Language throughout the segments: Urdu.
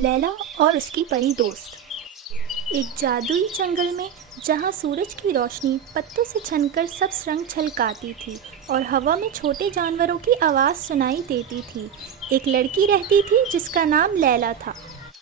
لیلا اور اس کی پری دوست۔ ایک جادوئی جنگل میں جہاں سورج کی روشنی پتوں سے چھن کر سبز رنگ چھلکاتی تھی اور ہوا میں چھوٹے جانوروں کی آواز سنائی دیتی تھی، ایک لڑکی رہتی تھی جس کا نام لیلا تھا۔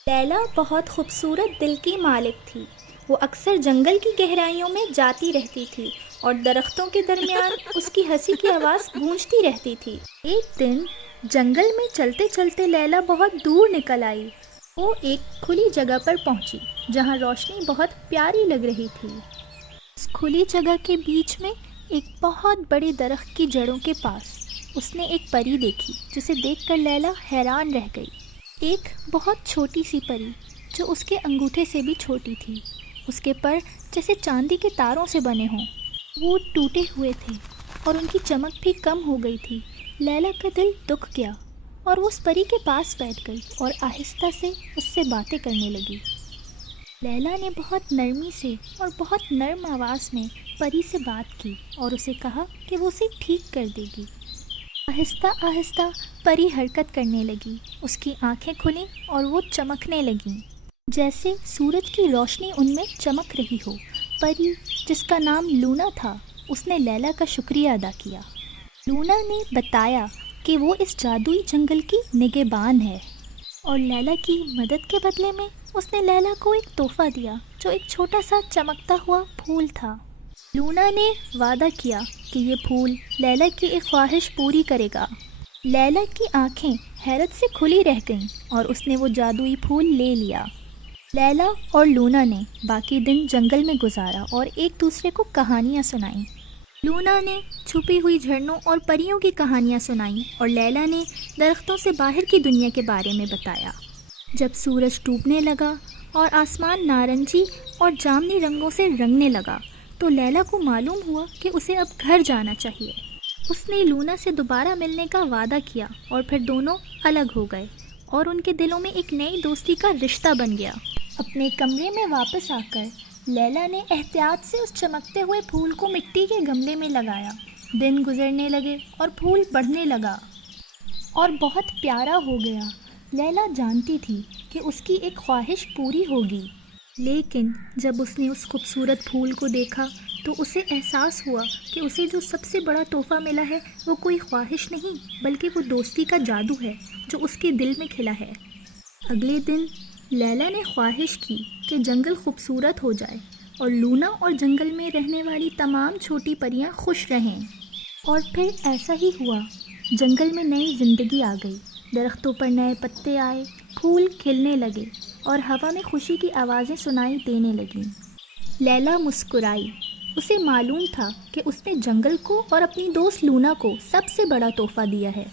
لیلا بہت خوبصورت دل کی مالک تھی۔ وہ اکثر جنگل کی گہرائیوں میں جاتی رہتی تھی اور درختوں کے درمیان اس کی ہنسی کی آواز گونجتی رہتی تھی۔ ایک دن جنگل میں چلتے چلتے لیلا بہت دور نکل آئی۔ وہ ایک کھلی جگہ پر پہنچی جہاں روشنی بہت پیاری لگ رہی تھی۔ اس کھلی جگہ کے بیچ میں ایک بہت بڑے درخت کی جڑوں کے پاس اس نے ایک پری دیکھی جسے دیکھ کر لیلا حیران رہ گئی۔ ایک بہت چھوٹی سی پری جو اس کے انگوٹھے سے بھی چھوٹی تھی۔ اس کے پر جیسے چاندی کے تاروں سے بنے ہوں، وہ ٹوٹے ہوئے تھے اور ان کی چمک بھی کم ہو گئی تھی۔ لیلا کا دل دکھ گیا اور وہ اس پری کے پاس بیٹھ گئی اور آہستہ سے اس سے باتیں کرنے لگی۔ لیلا نے بہت نرمی سے اور بہت نرم آواز میں پری سے بات کی اور اسے کہا کہ وہ اسے ٹھیک کر دے گی۔ آہستہ آہستہ پری حرکت کرنے لگی، اس کی آنکھیں کھلیں اور وہ چمکنے لگیں جیسے سورج کی روشنی ان میں چمک رہی ہو۔ پری جس کا نام لونا تھا، اس نے لیلا کا شکریہ ادا کیا۔ لونا نے بتایا کہ وہ اس جادوئی جنگل کی نگہبان ہے اور لیلا کی مدد کے بدلے میں اس نے لیلا کو ایک تحفہ دیا جو ایک چھوٹا سا چمکتا ہوا پھول تھا۔ لونا نے وعدہ کیا کہ یہ پھول لیلا کی ایک خواہش پوری کرے گا۔ لیلا کی آنکھیں حیرت سے کھلی رہ گئیں اور اس نے وہ جادوئی پھول لے لیا۔ لیلا اور لونا نے باقی دن جنگل میں گزارا اور ایک دوسرے کو کہانیاں سنائیں۔ لونا نے چھپی ہوئی جھرنوں اور پریوں کی کہانیاں سنائیں اور لیلا نے درختوں سے باہر کی دنیا کے بارے میں بتایا۔ جب سورج ڈوبنے لگا اور آسمان نارنجی اور جامنی رنگوں سے رنگنے لگا تو لیلا کو معلوم ہوا کہ اسے اب گھر جانا چاہیے۔ اس نے لونا سے دوبارہ ملنے کا وعدہ کیا اور پھر دونوں الگ ہو گئے اور ان کے دلوں میں ایک نئی دوستی کا رشتہ بن گیا۔ اپنے کمرے میں واپس آ کر لیلا نے احتیاط سے اس چمکتے ہوئے پھول کو مٹی کے گملے میں لگایا۔ دن گزرنے لگے اور پھول بڑھنے لگا اور بہت پیارا ہو گیا۔ لیلا جانتی تھی کہ اس کی ایک خواہش پوری ہوگی، لیکن جب اس نے اس خوبصورت پھول کو دیکھا تو اسے احساس ہوا کہ اسے جو سب سے بڑا تحفہ ملا ہے وہ کوئی خواہش نہیں بلکہ وہ دوستی کا جادو ہے جو اس کے دل میں کھلا ہے۔ اگلے دن لیلا نے خواہش کی کہ جنگل خوبصورت ہو جائے اور لونا اور جنگل میں رہنے والی تمام چھوٹی پریاں خوش رہیں، اور پھر ایسا ہی ہوا۔ جنگل میں نئی زندگی آ گئی، درختوں پر نئے پتے آئے، پھول کھلنے لگے اور ہوا میں خوشی کی آوازیں سنائی دینے لگیں۔ لیلا مسکرائی، اسے معلوم تھا کہ اس نے جنگل کو اور اپنی دوست لونا کو سب سے بڑا تحفہ دیا ہے۔